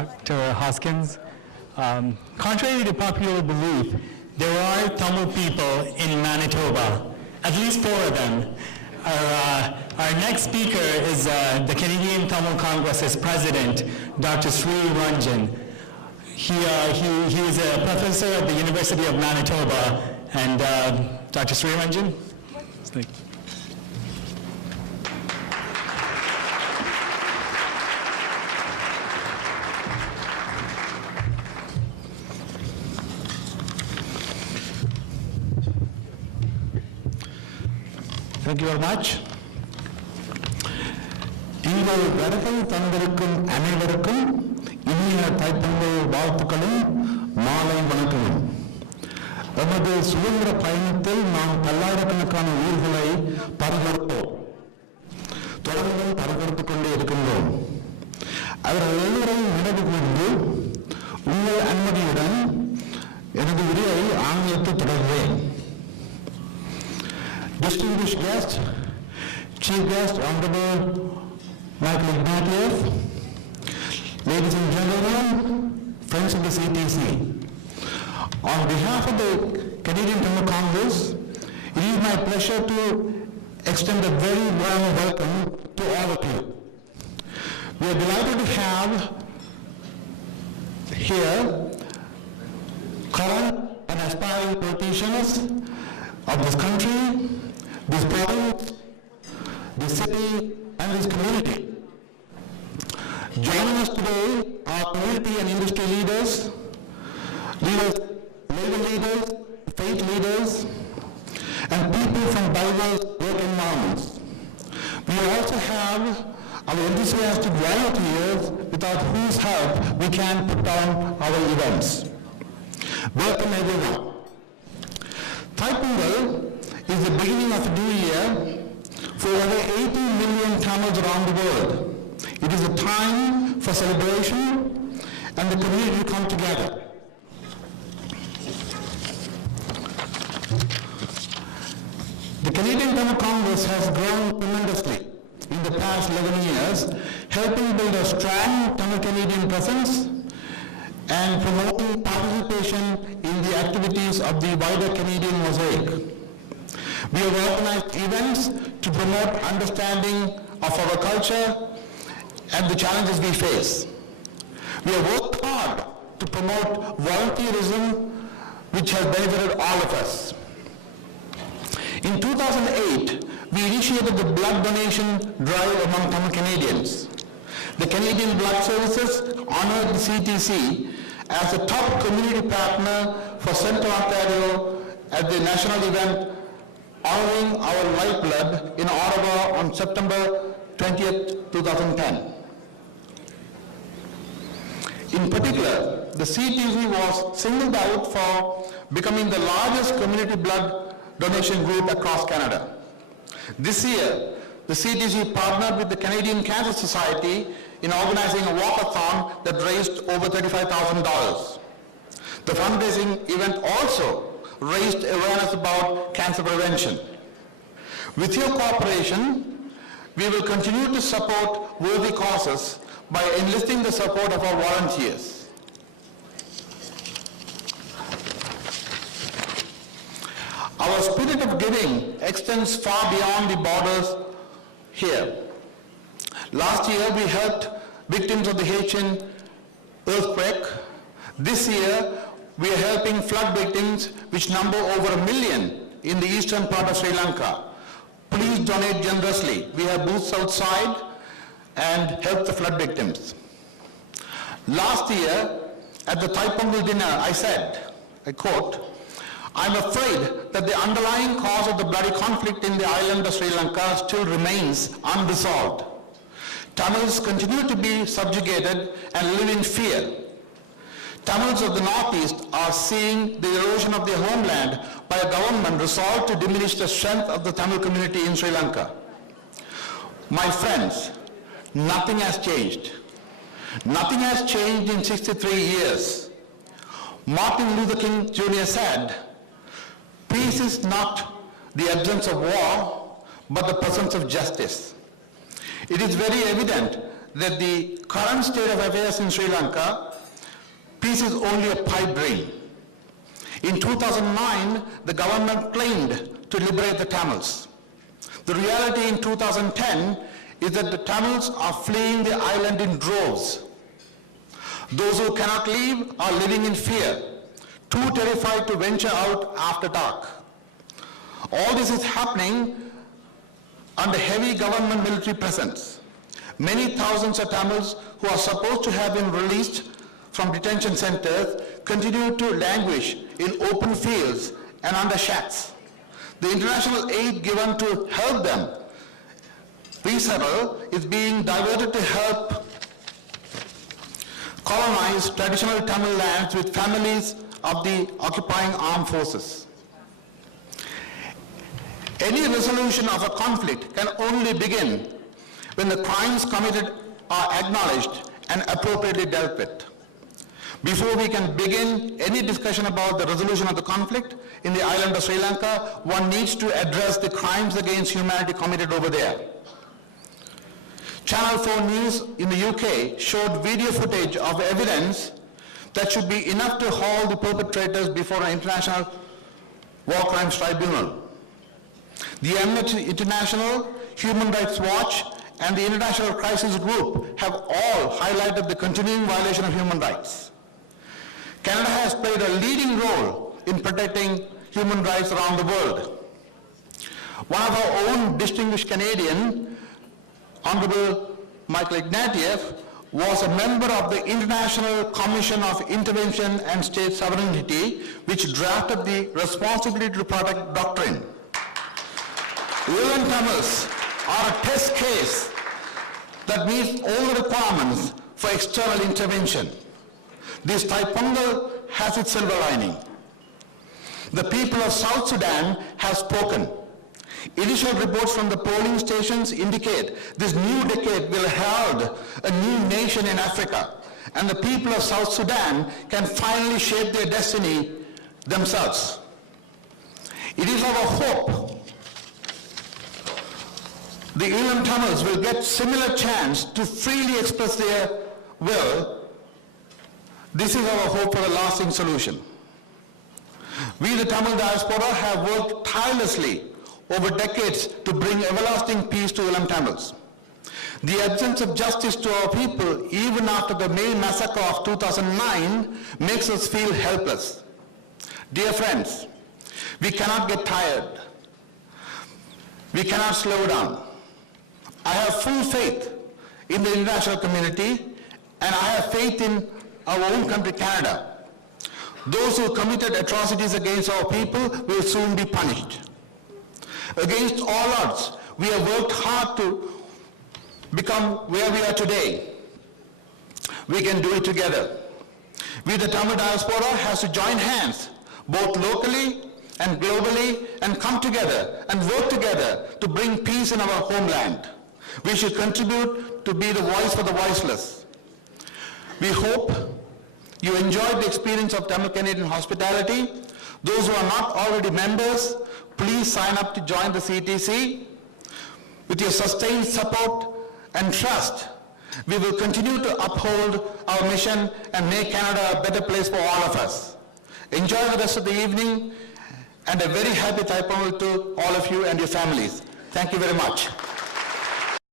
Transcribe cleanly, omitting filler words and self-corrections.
Dr. Hoskins. Contrary to popular belief, there are Tamil people in Manitoba, at least 4 of them. Our next speaker is the Canadian Tamil Congress's president, Dr. Sri Ranjan. He is a professor at the University of Manitoba, and Dr. Sri Ranjan? Thank you very much. இங்கே வருகை தந்திருக்கும் அனைவருக்கும் இனிய தைப்பொங்கல் வாழ்த்துக்களும் மாலை வணக்கமும். நமது சுதந்திர பயணத்தில் நாம் பல்லாயிரக்கணக்கான உயிர்களை பறிகொடுத்தோம், தொடர்ந்தும் பறிகொடுத்துக் கொண்டே இருக்கின்றோம். அவர்கள் எல்லோரையும் நினைவு கூர்ந்து உங்கள் அனுமதியுடன் எனது உரையை ஆங்கிலத்தில் தொடர்கிறேன். Distinguished guest, Chief Guest, Honorable Michael Ignatieff, ladies and gentlemen, friends of the CTC. On behalf of the Canadian Tamil Congress, it is my pleasure to extend a very warm welcome to all of you. We are delighted to have here current and aspiring politicians of this country, this province, this city, and this community. Joining us today are community and industry leaders, labor leaders, faith leaders, and people from diverse work environments. We also have our enthusiastic volunteers without whose help we can put on our events. Welcome everyone. Pongal is the beginning of a new year for over 80 million Tamils around the world. It is a time for celebration and the community to come together. The Canadian Tamil Congress has grown tremendously in the past 11 years, helping build a strong Tamil Canadian presence and promoting participation in the activities of the wider Canadian mosaic. We have organized events to promote understanding of our culture and the challenges we face. We have worked hard to promote volunteerism, which has benefited all of us. In 2008, we initiated the blood donation drive among Tamil Canadians. The Canadian Blood Services honored the CTC as the top community partner for Central Ontario at the national event honoring our lifeblood in Ottawa on September 20th, 2010. In particular, the CTC was singled out for becoming the largest community blood donation group across Canada. This year, the CTC partnered with the Canadian Cancer Society in organizing a walkathon that raised over $35,000. The fundraising event also raised awareness about cancer prevention. With your cooperation, we will continue to support worthy causes by enlisting the support of our volunteers. Our spirit of giving extends far beyond the borders here. Last year, we helped victims of the Haitian earthquake. This year, we are helping flood victims, which number over 1 million in the eastern part of Sri Lanka. Please donate generously. We have booths outside and help the flood victims. Last year, at the Pongal dinner, I said, I quote, "I'm afraid that the underlying cause of the bloody conflict in the island of Sri Lanka still remains unresolved. Tamils continue to be subjugated and live in fear. Tamils of the Northeast are seeing the erosion of their homeland by a government resolved to diminish the strength of the Tamil community in Sri Lanka. My friends, nothing has changed. Nothing has changed in 63 years. Martin Luther King Jr. said, "Peace is not the absence of war, but the presence of justice." It is very evident that the current state of affairs in Sri Lanka, peace is only a pipe dream. In 2009, the government claimed to liberate the Tamils. The reality in 2010 is that the Tamils are fleeing the island in droves. Those who cannot leave are living in fear, too terrified to venture out after dark. All this is happening under heavy government military presence. Many thousands of Tamils who are supposed to have been released from detention centers continue to languish in open fields and under shacks. The international aid given to help them resettle is being diverted to help colonize traditional Tamil lands with families of the occupying armed forces. Any resolution of a conflict can only begin when the crimes committed are acknowledged and appropriately dealt with. Before we can begin any discussion about the resolution of the conflict in the island of Sri Lanka, one needs to address the crimes against humanity committed over there. Channel 4 News in the UK showed video footage of evidence that should be enough to haul the perpetrators before an international war crimes tribunal. The Amnesty International, Human Rights Watch, and the International Crisis Group have all highlighted the continuing violation of human rights. Canada has played a leading role in protecting human rights around the world. One of our own distinguished Canadian, Honorable Michael Ignatieff, was a member of the International Commission of Intervention and State Sovereignty, which drafted the Responsibility to Protect Doctrine. Ulan Tamils are a test case that meets all the requirements for external intervention. This Pongal has its silver lining. The people of South Sudan have spoken. Initial reports from the polling stations indicate this new decade will herald a new nation in Africa, and the people of South Sudan can finally shape their destiny themselves. It is our hope the Ulan Tamils will get similar chance to freely express their will. This is our hope for a lasting solution. We, the Tamil diaspora, have worked tirelessly over decades to bring everlasting peace to Ulan Tamils. The absence of justice to our people, even after the May massacre of 2009, makes us feel helpless. Dear friends, we cannot get tired. We cannot slow down. I have full faith in the international community, and I have faith in our own country, Canada. Those who committed atrocities against our people will soon be punished. Against all odds, we have worked hard to become where we are today. We can do it together. We, the Tamil diaspora, has to join hands, both locally and globally, and come together and work together to bring peace in our homeland. We should contribute to be the voice for the voiceless. We hope you enjoyed the experience of Tamil Canadian hospitality. Those who are not already members, please sign up to join the CTC. With your sustained support and trust, we will continue to uphold our mission and make Canada a better place for all of us. Enjoy the rest of the evening, and a very happy Thai Pongal to all of you and your families. Thank you very much.